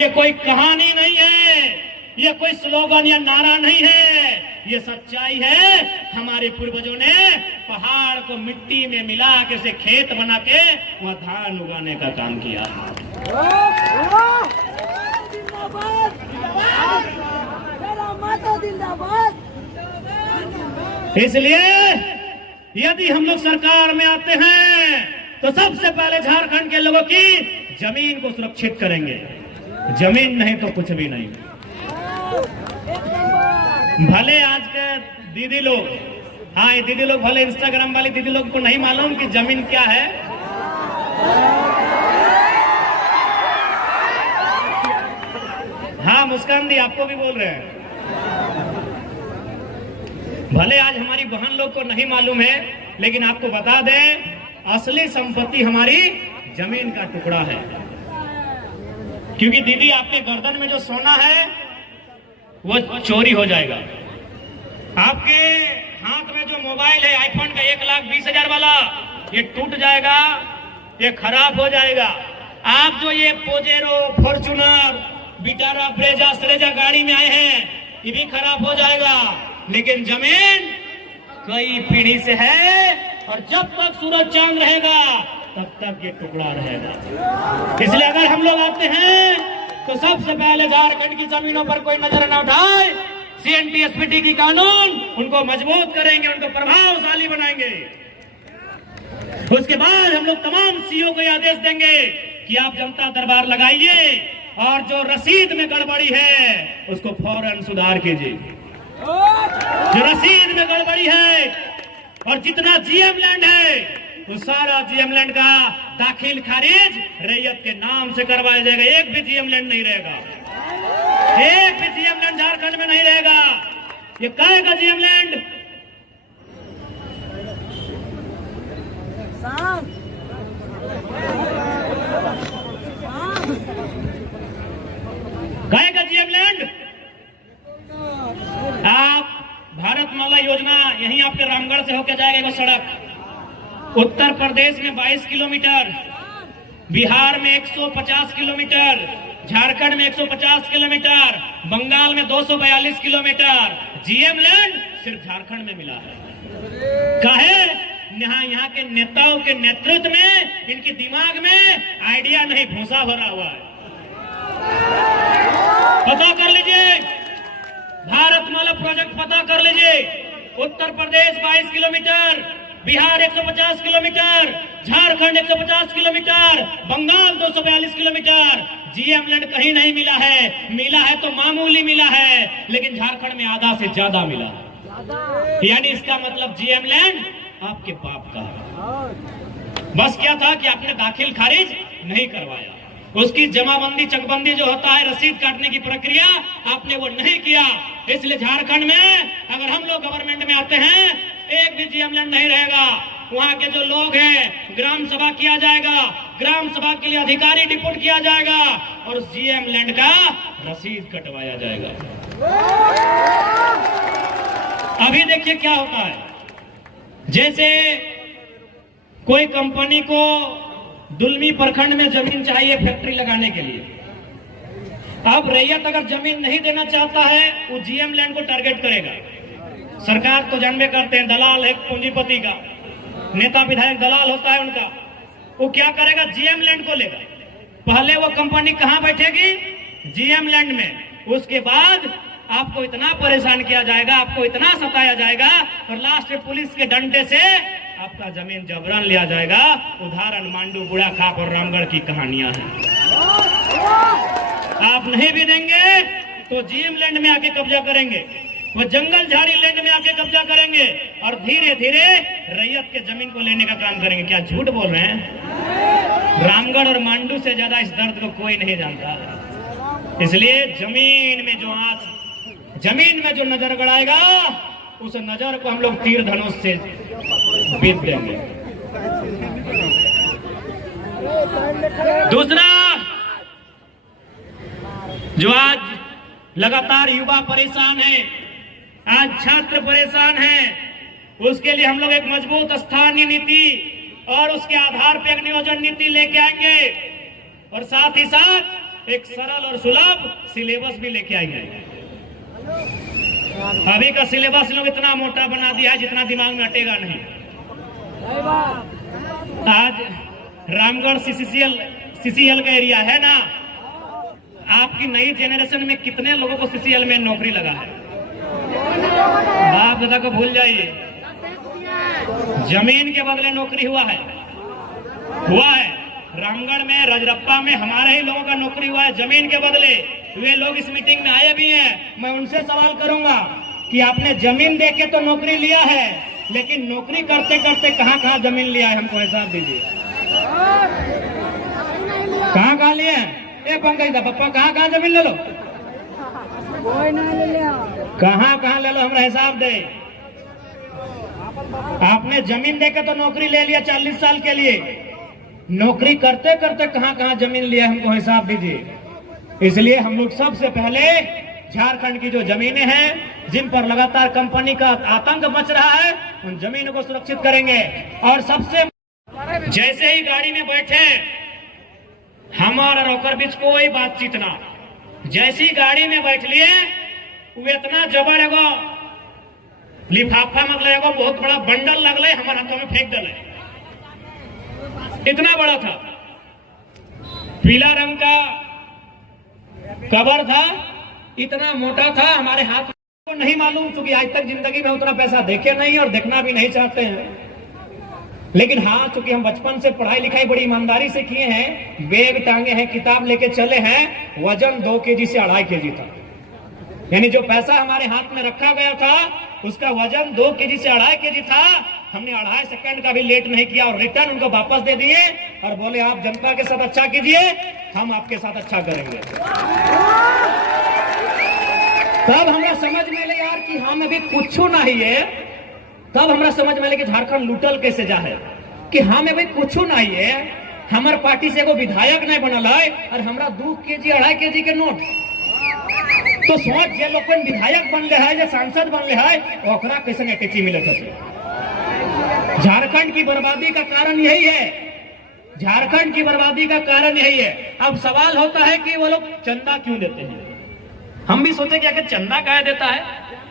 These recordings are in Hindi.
ये कोई कहानी नहीं है, ये कोई स्लोगन या नारा नहीं है, ये सच्चाई है। हमारे पूर्वजों ने पहाड़ को मिट्टी में मिला के उसे खेत बना के वहां धान उगाने का काम किया। इसलिए यदि हम लोग सरकार में आते हैं तो सबसे पहले झारखंड के लोगों की जमीन को सुरक्षित करेंगे। जमीन नहीं तो कुछ भी नहीं। भले आज के दीदी लोग, हाँ ये दीदी लोग भले इंस्टाग्राम वाली दीदी लोग को नहीं मालूम कि जमीन क्या है। हाँ मुस्कान दी आपको भी बोल रहे हैं। भले आज हमारी बहन लोग को नहीं मालूम है, लेकिन आपको बता दें असली संपत्ति हमारी जमीन का टुकड़ा है। क्योंकि दीदी आपके गर्दन में जो सोना है वो चोरी हो जाएगा। आपके हाथ में जो मोबाइल है आईफोन का 1,20,000 वाला, ये टूट जाएगा, ये खराब हो जाएगा। आप जो ये पोजेरो, फॉर्च्यूनर, विटारा, ब्रेजा, सरेजा गाड़ी में आए हैं, ये भी खराब हो जाएगा। लेकिन जमीन कई पीढ़ी से है और जब तक सूरज चांद रहेगा तब तक ये टुकड़ा रहेगा। इसलिए अगर हम लोग आते हैं तो सबसे पहले झारखंड की जमीनों पर कोई नजर न उठाए। CNT SPT की कानून उनको मजबूत करेंगे, उनको प्रभावशाली बनाएंगे। उसके बाद हम लोग तमाम CO को आदेश देंगे कि आप जनता दरबार लगाइए और जो रसीद में गड़बड़ी है उसको फौरन सुधार कीजिए। जो रसीद में गड़बड़ी है और जितना GM लैंड है उस सारा GM लैंड का दाखिल खारिज रैयत के नाम से करवाया जाएगा। एक भी GM लैंड नहीं रहेगा, एक भी GM लैंड झारखंड में नहीं रहेगा। ये काय का GM लैंड? काय का GM लैंड? आप भारत माला योजना यहीं आपके रामगढ़ से होकर जाएगा वो सड़क। उत्तर प्रदेश में 22 किलोमीटर, बिहार में 150 किलोमीटर, झारखंड में 150 किलोमीटर, बंगाल में 242 किलोमीटर। GM लैंड सिर्फ झारखंड में मिला है। काहे? यहाँ के नेताओं के नेतृत्व में, इनके दिमाग में आइडिया नहीं, भूसा भरा हुआ है। पता कर लीजिए, भारतमाला प्रोजेक्ट पता कर लीजिए। Uttar Pradesh 22 kilometre, Bihar 150 kilometre, Jharkhand 150 kilometre, Bengal 242 kilometre. GM land कहीं नहीं मिला है, मिला है तो मामूली मिला है, लेकिन झारखंड में आधा से ज्यादा मिला है। यानी इसका मतलब GM लैंड आपके बाप का है। बस क्या था कि आपने दाखिल खारिज नहीं करवाया, उसकी जमाबंदी चकबंदी जो होता है रसीद काटने की प्रक्रिया, आपने वो नहीं किया। इसलिए झारखंड में अगर हम लोग गवर्नमेंट में आते हैं एक भी GM लैंड नहीं रहेगा। वहां के जो लोग हैं ग्राम सभा किया जाएगा, ग्राम सभा के लिए अधिकारी डिप्यूट किया जाएगा और GM लैंड का रसीद कटवाया जाएगा। अभी देखिए क्या होता है, जैसे कोई कंपनी को दुलमी प्रखंड में जमीन चाहिए फैक्ट्री लगाने के लिए। अब रैयत अगर जमीन नहीं देना चाहता है वो GM लैंड को टारगेट करेगा। सरकार तो जानबे करते हैं, दलाल है पूंजीपति का, नेता विधायक दलाल होता है उनका। वो क्या करेगा? GM लैंड को लेगा। पहले वो कंपनी कहां बैठेगी? GM लैंड में। उसके बाद आपको इतना परेशान किया जाएगा, आपको इतना सताया जाएगा और लास्ट में पुलिस के डंडे से आपका जमीन जबरन लिया जाएगा। उदाहरण मांडू, बुढ़ा खाप और रामगढ़ की कहानियां हैं। आप नहीं भी देंगे तो GM लैंड में आके कब्जा करेंगे, वो जंगल झाड़ी लैंड में आके कब्जा करेंगे और धीरे धीरे रैयत के जमीन को लेने का काम करेंगे। क्या झूठ बोल रहे हैं? रामगढ़ और मांडू से ज्यादा इस दर्द को कोई नहीं जानता। इसलिए जमीन में जो नजर गड़ाएगा उस नजर को हम लोग तीर धनुष से बीत देंगे। दूसरा, जो आज लगातार युवा परेशान है, आज छात्र परेशान हैं, उसके लिए हम लोग एक मजबूत स्थानीय नीति और उसके आधार पर एक नियोजन नीति लेके आएंगे और साथ ही साथ एक सरल और सुलभ सिलेबस भी लेके आई है। अभी का सिलेबस लोग इतना मोटा बना दिया है जितना दिमाग में अटेगा नहीं। आज रामगढ़ सीसीएल का एरिया है ना, आपकी नई जेनरेशन में कितने लोगों को सीसीएल में नौकरी लगा है? बाप दादा को भूल जाइए, जमीन के बदले नौकरी हुआ है। रामगढ़ में, रजरप्पा में हमारे ही लोगों का नौकरी हुआ है जमीन के बदले। वे लोग इस मीटिंग में आए भी हैं। मैं उनसे सवाल करूंगा कि आपने जमीन देके तो नौकरी लिया है, लेकिन नौकरी करते करते कहां कहां जमीन लिया है, हमको हिसाब दीजिए। कहां कहां लिए? पंकज दा पप्पा, कहां कहां जमीन ले लो? कहां कहां ले लो, हमरा हिसाब दे। आपने जमीन देके तो नौकरी ले लिया 40 साल के लिए, नौकरी करते करते कहां कहां जमीन लिया, हमको हिसाब दीजिए। इसलिए हम लोग सबसे पहले झारखंड की जो जमीनें हैं जिन पर लगातार कंपनी का आतंक मच रहा है, उन जमीनों को सुरक्षित करेंगे। और सबसे जैसे ही गाड़ी में बैठे, हमारा रोकर बीच कोई बातचीत ना। जैसी गाड़ी में बैठ लिए, वो इतना जबर एगो लिफाफा मतलब एगो बहुत बड़ा बंडल लगले हमारे हाथों में फेंक डले। इतना बड़ा था, पीला रंग का कवर था, इतना मोटा था, हमारे हाथ को नहीं मालूम, क्योंकि आज तक जिंदगी में उतना पैसा देखे नहीं और देखना भी नहीं चाहते हैं। लेकिन हाँ, चूंकि हम बचपन से पढ़ाई लिखाई बड़ी ईमानदारी से किए हैं, बैग टांगे हैं, किताब लेके चले हैं, वजन 2 केजी से 2.5 केजी था। यानी जो पैसा हमारे हाथ में रखा गया था उसका वजन 2 केजी से 2.5 केजी था। हमने 2.5 सेकंड का भी लेट नहीं किया और रिटर्न उनको वापस दे दिए और बोले आप जनता के साथ अच्छा कीजिए, हम आपके साथ अच्छा करेंगे। तब हमरा समझ में ले यार कि हम अभी कुछ नहीं है। तब हमरा समझ में ले कि झारखंड लूटल कैसे जा है, कि हम अभी कुछ नहीं है, हमार पार्टी से एगो विधायक नहीं बनल है और हमरा 2 केजी 2.5 केजी के नोट। तो सोच, जे लोग विधायक बनले है, जे सांसद बनले है, ओकरा कैसे अटैची मिलत है? झारखंड की बर्बादी का कारण यही है, झारखंड की बर्बादी का कारण यही है। अब सवाल होता है कि वो लोग चंदा क्यों देते हैं? हम भी सोचे कि आखिर चंदा काहे देता है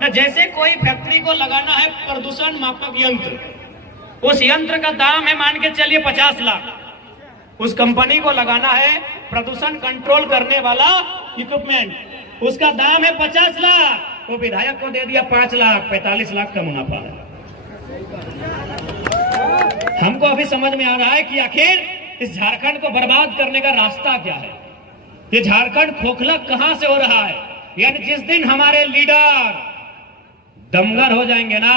ना। जैसे कोई फैक्ट्री को लगाना है प्रदूषण मापक यंत्र, उस यंत्र का दाम है मान के चलिए 50 लाख। उस कंपनी को लगाना है प्रदूषण कंट्रोल करने वाला इक्विपमेंट, उसका दाम है 50 लाख। वो विधायक को दे दिया 5 लाख, 45 लाख का मुनाफा है। हमको अभी समझ में आ रहा है कि आखिर इस झारखंड को बर्बाद करने का रास्ता क्या है। ये झारखंड खोखला कहां से हो रहा है? यानी जिस दिन हमारे लीडर दमगर हो जाएंगे ना,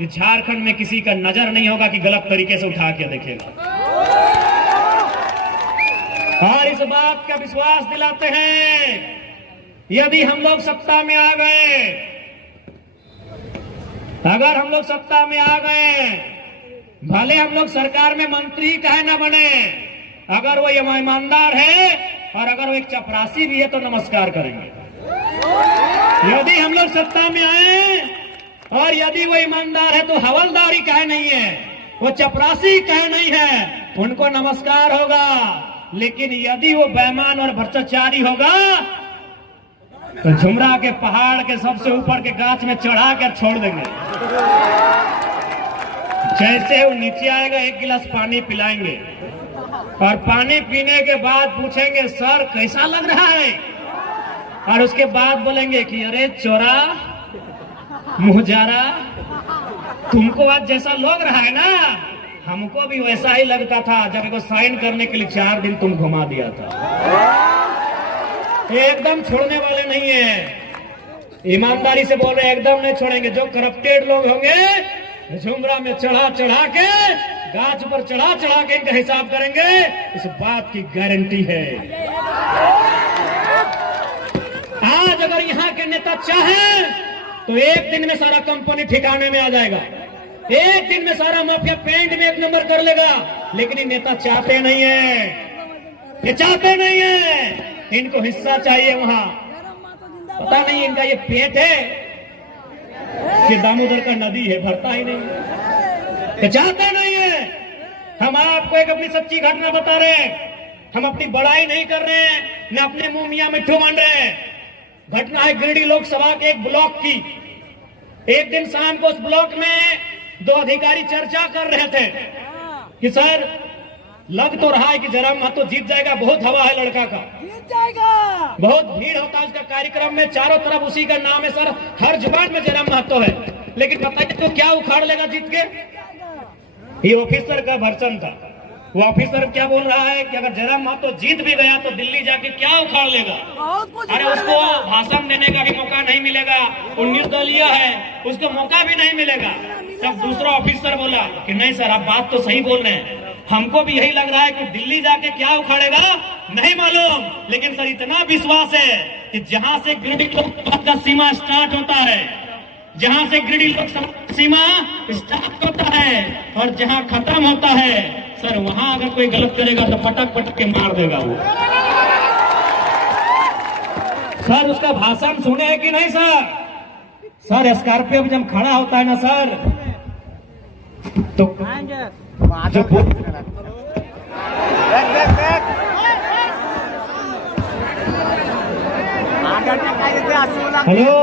इस झारखंड में किसी का नजर नहीं होगा कि गलत तरीके से उठा के देखेगा। और इस बात का विश्वास दिलाते हैं, यदि हम लोग सत्ता में आ गए, अगर हम लोग सत्ता में आ गए, भले हम लोग सरकार में मंत्री काहे ना बने, अगर वो ईमानदार है और अगर वो एक चपरासी भी है तो नमस्कार करेंगे। यदि हम लोग सत्ता में आए और यदि वो ईमानदार है तो हवलदारी काहे नहीं है, वो चपरासी काहे नहीं है, उनको नमस्कार होगा। लेकिन यदि वो बेईमान और भ्रष्टाचारी होगा तो झुमरा के पहाड़ के सबसे ऊपर के गाछ में चढ़ा कर छोड़ देंगे। जैसे वो नीचे आएगा 1 गिलास पानी पिलाएंगे और पानी पीने के बाद पूछेंगे सर कैसा लग रहा है, और उसके बाद बोलेंगे कि अरे चोरा मुहजारा, तुमको आज जैसा लग रहा है ना, हमको भी वैसा ही लगता था जब इनको साइन करने के लिए 4 दिन तुम घुमा दिया था। एकदम छोड़ने वाले नहीं है, ईमानदारी से बोल रहे एकदम नहीं छोड़ेंगे। जो करप्टेड लोग होंगे झुमरा में चढ़ा चढ़ा के, गाछ पर चढ़ा चढ़ा के इनका हिसाब करेंगे, इस बात की गारंटी है। आज अगर यहाँ के नेता चाहे तो एक दिन में सारा कंपनी ठिकाने में आ जाएगा, एक दिन में सारा माफिया पेंट में 1 नंबर कर लेगा। लेकिन ये नेता चाहते नहीं है, ये चाहते नहीं है, इनको हिस्सा चाहिए। वहां पता नहीं इनका ये पेट है कि दामोदर का नदी है, भरता ही नहीं, ये चाहते नहीं है। हम आपको एक अपनी सच्ची घटना बता रहे हैं। हम अपनी बड़ाई नहीं कर रहे हैं, न अपने मुंह मियां मिट्ठू बन रहे हैं। घटना है गिरिडीह लोकसभा के एक ब्लॉक की। एक दिन शाम को उस ब्लॉक में दो अधिकारी चर्चा कर रहे थे कि सर लग तो रहा है कि जयराम महतो जीत जाएगा, बहुत हवा है लड़का का, जीत जाएगा, बहुत भीड़ होता है उसका कार्यक्रम में, चारों तरफ उसी का नाम है सर, हर जुबान में जयराम महतो है। लेकिन बताइए तो क्या उखाड़ लेगा जीत के? ये ऑफिसर का वर्चन था। वो ऑफिसर क्या बोल रहा है कि अगर जयराम महतो जीत भी गया तो दिल्ली जाके क्या उखाड़ लेगा? अरे उसको भाषण देने का भी मौका नहीं मिलेगा, वो निर्दलीय है, उसको मौका भी नहीं मिलेगा। तब दूसरा ऑफिसर बोला कि नहीं सर, आप बात तो सही बोल रहे हैं, हमको भी यही लग रहा है कि दिल्ली जाके क्या उखाड़ेगा नहीं मालूम, लेकिन सर इतना विश्वास है कि जहां से गिरिडीह लोकसभा का सीमा स्टार्ट होता है, जहां से गिरिडीह लोकसभा सीमा स्टार्ट होता है और जहां खत्म होता है सर, वहां अगर कोई गलत करेगा तो पटक पटक के मार देगा वो। सर उसका भाषण सुने है कि नहीं सर? सर स्कॉर्पियो में जब खड़ा होता है ना सर, तो हेलो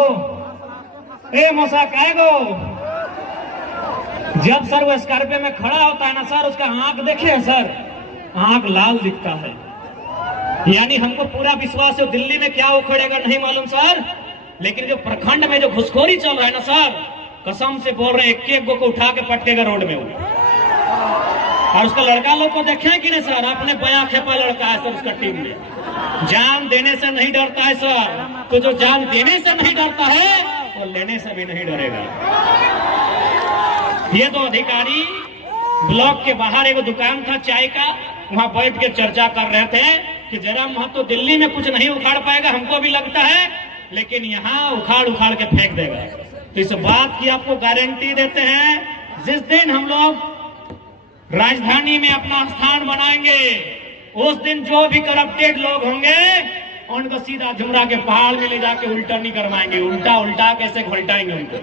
ए मौसा काय गो, जब सर वो स्कॉर्पियो में खड़ा होता है ना सर, उसका आंख देखे सर, आंख लाल दिखता है। यानी हमको पूरा विश्वास है दिल्ली में क्या उखड़ेगा नहीं मालूम सर, लेकिन जो प्रखंड में जो घुसखोरी चल रहा है ना सर, कसम से बोल रहे एक एक गो को उठा के पटकेगा रोड में वो। और उसका लड़का लोग को देखे कि नहीं सर, अपने बया खेपा लड़का है सर उसका टीम में, जान देने से नहीं डरता है सर। तो जो जान देने से नहीं डरता है वो लेने से भी नहीं डरेगा। ये दो अधिकारी ब्लॉक के बाहर एक दुकान था चाय का, वहां बैठ के चर्चा कर रहे थे कि जयराम महतो दिल्ली में कुछ नहीं उखाड़ पाएगा, हमको भी लगता है, लेकिन यहाँ उखाड़ उखाड़ के फेंक देगा। तो इस बात की आपको गारंटी देते हैं, जिस दिन हम लोग राजधानी में अपना स्थान बनाएंगे, उस दिन जो भी करप्टेड लोग होंगे उनको सीधा झुमरा के पहाड़ में ले जाके उल्टा नहीं करवाएंगे, उल्टा उल्टा कैसे घोलटाएंगे उनको।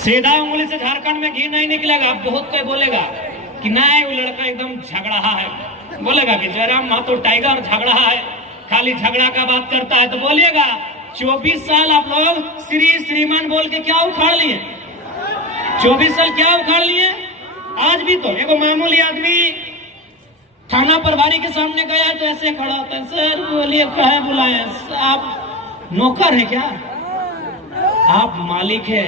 सीधा उंगली से झारखंड में घी नहीं निकलेगा। बहुत कोई बोलेगा कि नहीं वो लड़का एकदम झगड़ा है, बोलेगा कि जयराम महतो टाइगर झगड़ा है, खाली झगड़ा का बात करता है। तो बोलिएगा 24 साल आप लोग श्री श्रीमान बोल के क्या उखाड़ लिए? 24 साल क्या उखाड़ लिए? आज भी तो एक मामूली आदमी थाना प्रभारी के सामने गया तो ऐसे खड़ा होता है, सर बोलिए कहे बुलाए, आप नौकर है क्या? आप मालिक है।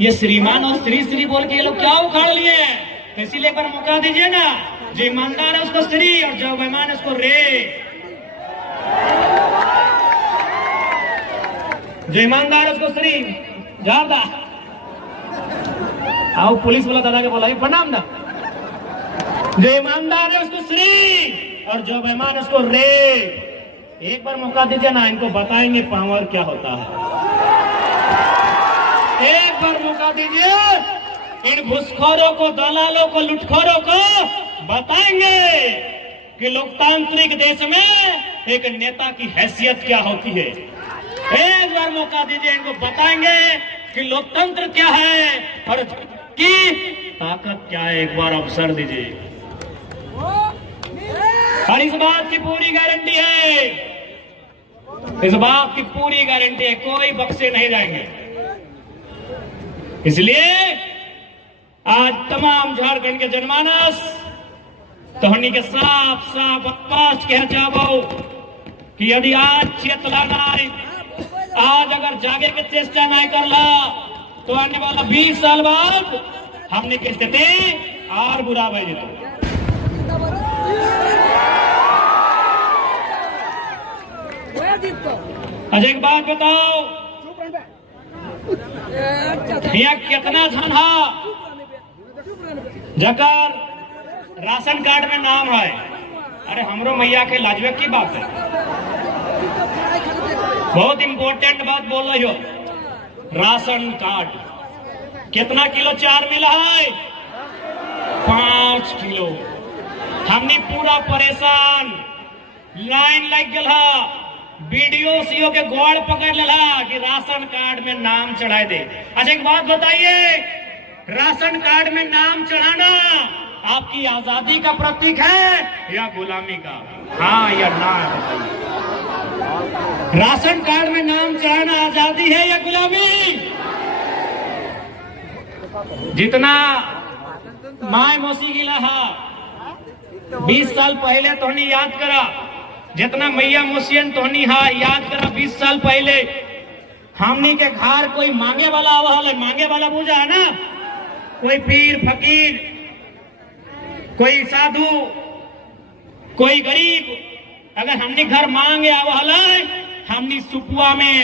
ये श्रीमान और श्री श्री बोल के ये लोग क्या उखाड़ लिए? इसीलिए पर मौका दीजिए ना, जो ईमानदार है उसको श्री और जो बेईमान है उसको रे। जो ईमानदार है उसको श्री जारदा। आओ पुलिस वाला दादा के बोला प्रणाम ना। जो ईमानदार है उसको श्री और जो बेईमान है उसको रे। एक बार मौका दीजिए ना, इनको बताएंगे पावर क्या होता है। एक बार मौका दीजिए, इन घुसखोरों को, दलालों को, लुटखोरों को बताएंगे कि लोकतांत्रिक देश में एक नेता की हैसियत क्या होती है। एक बार मौका दीजिए, इनको बताएंगे कि लोकतंत्र क्या है और की ताकत क्या है। एक बार अवसर दीजिए और इस बात की पूरी गारंटी है, इस बात की पूरी गारंटी है, कोई बख्शे नहीं जाएंगे। इसलिए आज तमाम झारखंड के जनमानस तोहनी के साफ साफ स्पष्ट कह जाओ कि यदि आज चेतला नहीं, आज अगर जागे के चेष्टा नहीं करला तो आने वाला 20 साल बाद हमने की स्थिति और बुरा भय जेतो। अच्छा एक बात बताओ, यहाँ कितना धन है जकर राशन कार्ड में नाम है? अरे हमरो मैया के लाजवाब की बात है, बहुत इंपॉर्टेंट बात बोल रही हो। राशन कार्ड कितना किलो चार मिला है? 5 किलो। हमने पूरा परेशान, लाइन लग गया, बीडीओ सीओ के गोड़ पकड़ लेला कि राशन कार्ड में नाम चढ़ा दे। अच्छा एक बात बताइए, राशन कार्ड में नाम चढ़ाना आपकी आजादी का प्रतीक है या गुलामी का? हाँ या ना बताइए। राशन कार्ड में नाम चढ़ाना आजादी है या गुलामी? जितना माय मौसी गिला है 20 साल पहले तोहनी याद करा, जितना मैया मोसियन तोहनी हा याद करा 20 साल पहले हमनी के घर कोई मांगे वाला आवा है, मांगे वाला पूजा है ना, कोई पीर फकीर, कोई साधु, कोई गरीब, अगर हमनी घर मांगे आवा है हमनी सुपुआ में